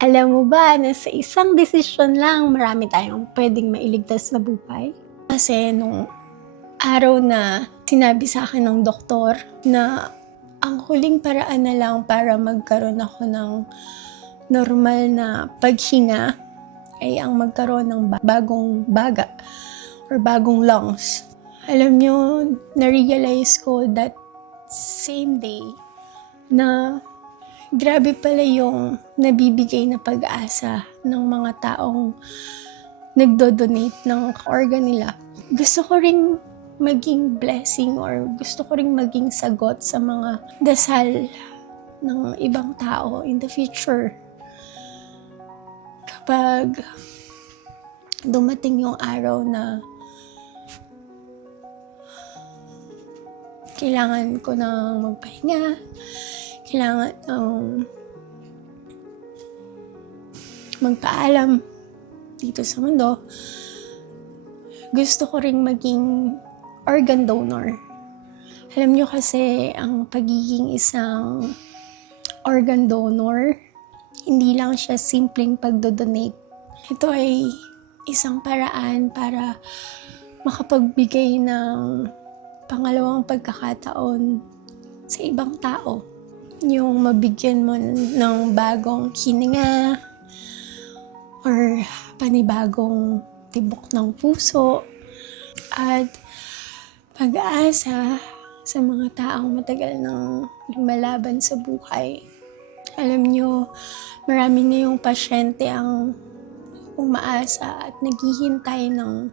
Alam mo ba na sa isang desisyon lang marami tayong puwedeng mailigtas na buhay? Kasi nung araw na sinabi sa'kin ng doktor na ang huling paraan na lang para magkaroon ako ng normal na paghinga ay ang magkaroon ng bagong baga or bagong lungs. Alam niyo, na-realize ko that same day na grabe pala yung nabibigay na pag-asa ng mga taong nagdo-donate ng organ nila. Gusto ko ring maging blessing or gusto ko ring maging sagot sa mga dasal ng ibang tao in the future. Kapag dumating yung araw na kailangan ko na magpahinga, kailangan magpaalam dito sa mundo, gusto ko ring maging organ donor. Alam niyo kasi ang pagiging isang organ donor, hindi lang siya simpleng pagdodonate. Ito ay isang paraan para makapagbigay ng pangalawang pagkakataon sa ibang tao. Yung mabigyan mo ng bagong hininga or panibagong tibok ng puso at pag-asa sa mga taong matagal nang lumalaban sa buhay. Alam nyo, marami na yung pasyente ang umaasa at naghihintay ng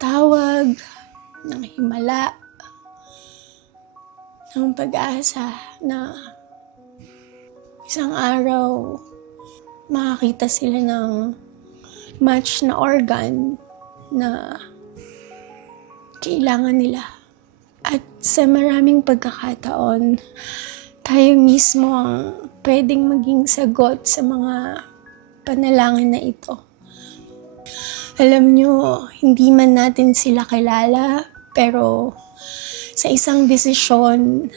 tawag, ng himala, ng pag-asa na isang araw makakita sila ng match na organ na kailangan nila. At sa maraming pagkakataon, tayo mismo ang pwedeng maging sagot sa mga panalangin na ito. Alam nyo, hindi man natin sila kilala, pero sa isang desisyon,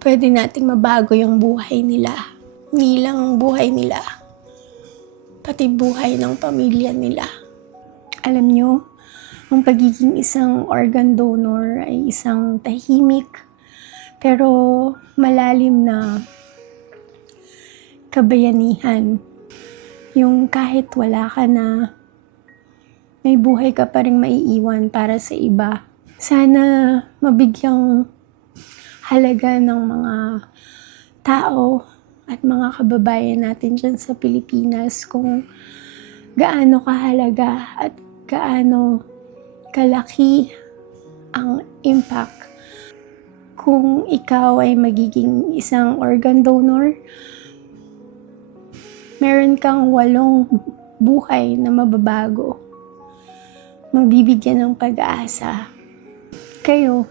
pwede nating mabago yung buhay nila. Hindi lang ang buhay nila, pati buhay ng pamilya nila. Alam nyo, ang pagiging isang organ donor ay isang tahimik, pero malalim na kabayanihan. Yung kahit wala ka na, may buhay ka pa rin maiiwan para sa iba. Sana mabigyang halaga ng mga tao at mga kababayan natin dyan sa Pilipinas kung gaano kahalaga at gaano kalaki ang impact kung ikaw ay magiging isang organ donor. Meron kang 8 buhay na mababago. Mabibigyan ng pag-asa. Kayo,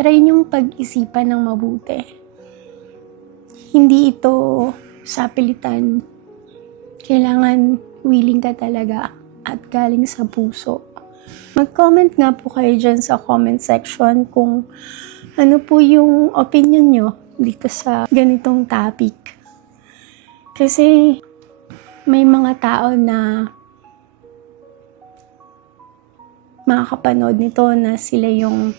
try niyong pag-isipan ng mabuti. Hindi ito sapilitan. Kailangan willing ka talaga at galing sa puso. Mag-comment nga po kayo dyan sa comment section kung ano po yung opinion nyo dito sa ganitong topic. Kasi may mga tao na makakapanood nito na sila yung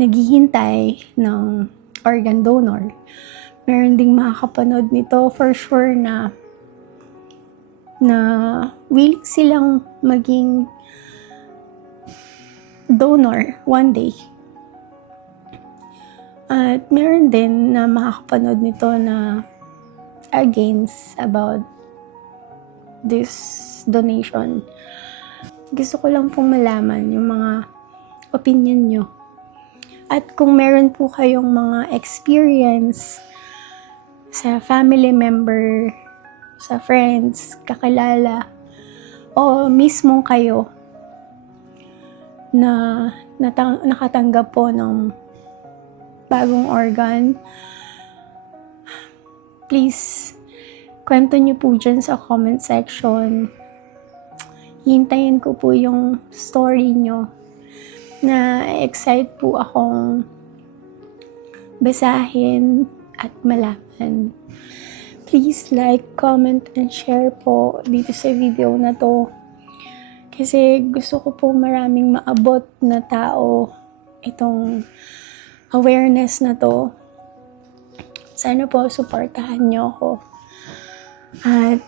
naghihintay ng organ donor. Meron ding makakapanood nito for sure na willing silang maging donor one day. At meron din na makakapanood nito na against about this donation. Gusto ko lang pong malaman yung mga opinion nyo. At kung meron po kayong mga experience sa family member, sa friends, kakilala, o mismo kayo na nakatanggap po ng bagong organ, please, kwento nyo po dyan sa comment section. Hintayin ko po yung story nyo na excite po akong basahin at malaman. please like, comment, and share po dito sa video na to. Kasi gusto ko po maraming maabot na tao itong awareness na to. Sana po suportahan niyo ako. At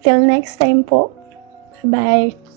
till next time po. Bye-bye.